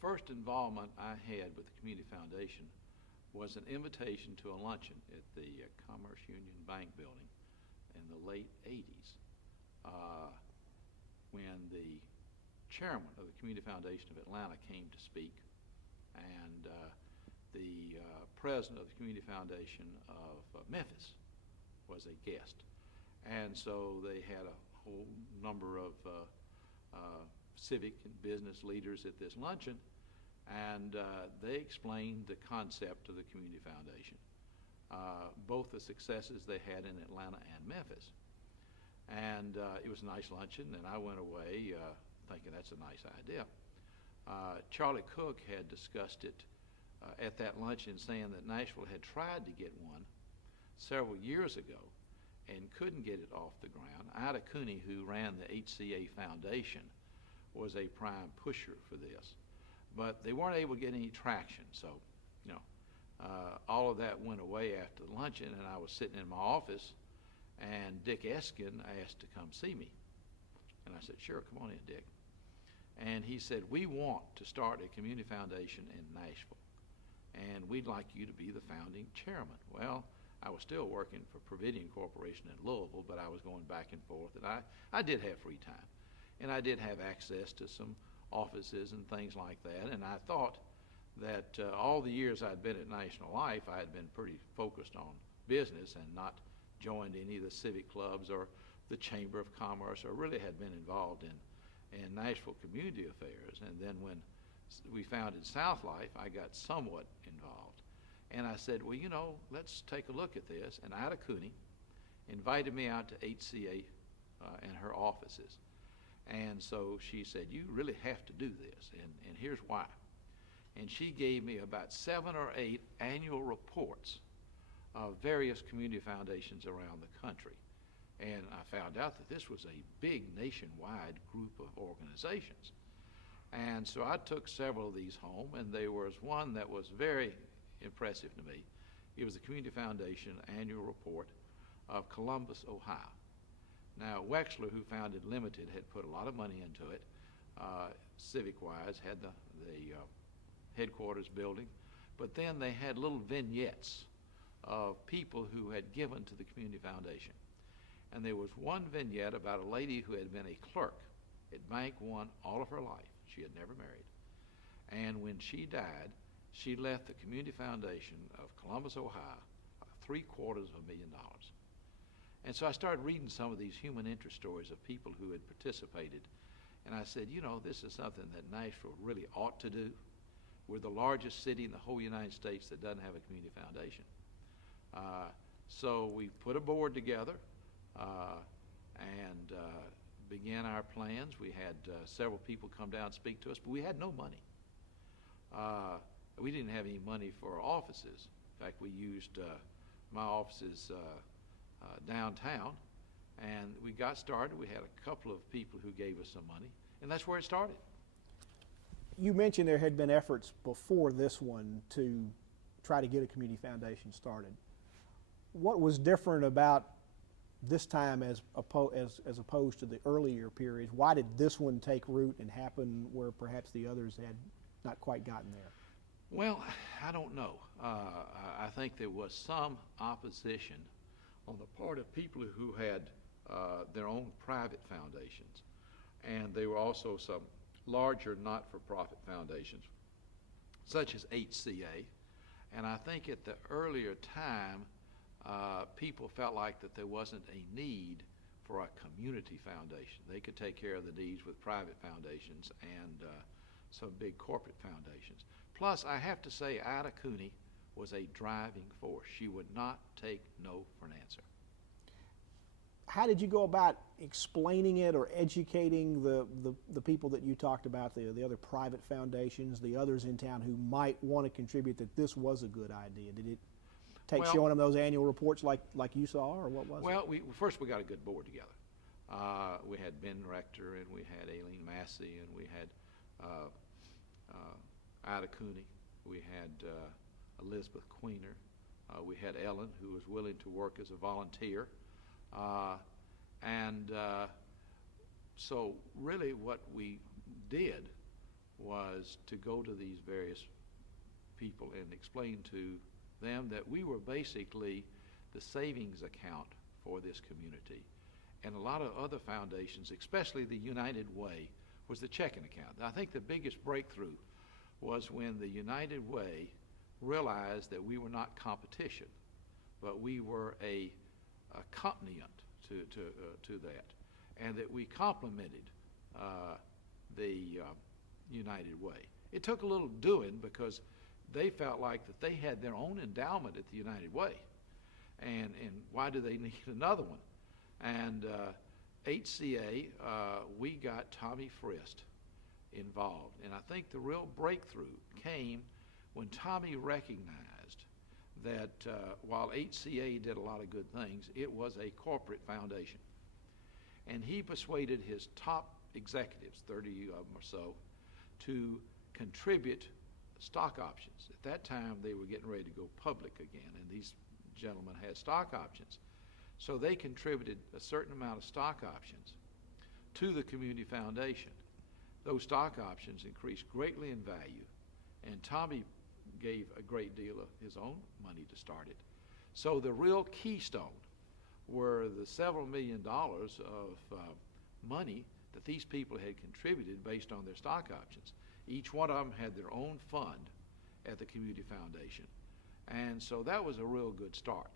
first involvement I had with the Community Foundation was an invitation to a luncheon at the Commerce Union Bank building in the late 80s when the chairman of the Community Foundation of Atlanta came to speak, and the president of the Community Foundation of Memphis was a guest. And so they had a whole number of civic and business leaders at this luncheon, and they explained the concept of the Community Foundation, both the successes they had in Atlanta and Memphis. And it was a nice luncheon, and I went away thinking that's a nice idea. Charlie Cook had discussed it at that luncheon, saying that Nashville had tried to get one several years ago and couldn't get it off the ground. Ida Cooney, who ran the HCA Foundation, was a prime pusher for this. But they weren't able to get any traction, so all of that went away after the luncheon, and I was sitting in my office, and Dick Eskind asked to come see me. And I said, sure, come on in, Dick. And he said, we want to start a community foundation in Nashville, and we'd like you to be the founding chairman. Well, I was still working for Providian Corporation in Louisville, but I was going back and forth, and I did have free time. And I did have access to some offices and things like that, and I thought that all the years I'd been at National Life, I had been pretty focused on business and not joined any of the civic clubs or the Chamber of Commerce, or really had been involved in Nashville community affairs. And then when we founded Southlife, I got somewhat involved. And I said, well, let's take a look at this. And Ida Cooney invited me out to HCA and her offices. And so she said, you really have to do this, and here's why. And she gave me about 7 or 8 annual reports of various community foundations around the country. And I found out that this was a big nationwide group of organizations. And so I took several of these home, and there was one that was very impressive to me. It was the Community Foundation Annual Report of Columbus, Ohio. Now, Wexler, who founded Limited, had put a lot of money into it, civic-wise, had the headquarters building, but then they had little vignettes of people who had given to the Community Foundation. And there was one vignette about a lady who had been a clerk at Bank One all of her life. She had never married. And when she died, she left the Community Foundation of Columbus, Ohio, $750,000. And so I started reading some of these human interest stories of people who had participated. And I said, this is something that Nashville really ought to do. We're the largest city in the whole United States that doesn't have a community foundation. So we put a board together and began our plans. We had several people come down and speak to us, but we had no money. We didn't have any money for our offices. In fact, we used my offices downtown, and we got started. We had a couple of people who gave us some money, and that's where it started. You mentioned there had been efforts before this one to try to get a community foundation started. What was different about this time as opposed to the earlier periods? Why did this one take root and happen where perhaps the others had not quite gotten there? Well, I don't know. I think there was some opposition on the part of people who had their own private foundations. And there were also some larger not-for-profit foundations, such as HCA. And I think at the earlier time, people felt like that there wasn't a need for a community foundation. They could take care of the needs with private foundations and some big corporate foundations. Plus, I have to say, Ida Cooney was a driving force. She would not take no for an answer. How did you go about explaining it or educating the people that you talked about, the other private foundations, the others in town who might want to contribute, that this was a good idea? Did it take showing them those annual reports like you saw, or what was it? Well, first we got a good board together. We had Ben Rector, and we had Aileen Massey, and we had Ida Cooney. We had Elizabeth Queener. We had Ellen, who was willing to work as a volunteer. So really what we did was to go to these various people and explain to them that we were basically the savings account for this community. And a lot of other foundations, especially the United Way, was the checking account. I think the biggest breakthrough was when the United Way realized that we were not competition, but we were a accompaniment to that, and that we complemented the United Way. It took a little doing because they felt like that they had their own endowment at the United Way, and why do they need another one? And HCA, we got Tommy Frist involved, and I think the real breakthrough came when Tommy recognized that while HCA did a lot of good things, it was a corporate foundation. And he persuaded his top executives, 30 of them or so, to contribute stock options. At that time, they were getting ready to go public again, and these gentlemen had stock options. So they contributed a certain amount of stock options to the community foundation. Those stock options increased greatly in value, and Tommy gave a great deal of his own money to start it. So the real keystone were the several $1 million of money that these people had contributed based on their stock options. Each one of them had their own fund at the community foundation. And so that was a real good start.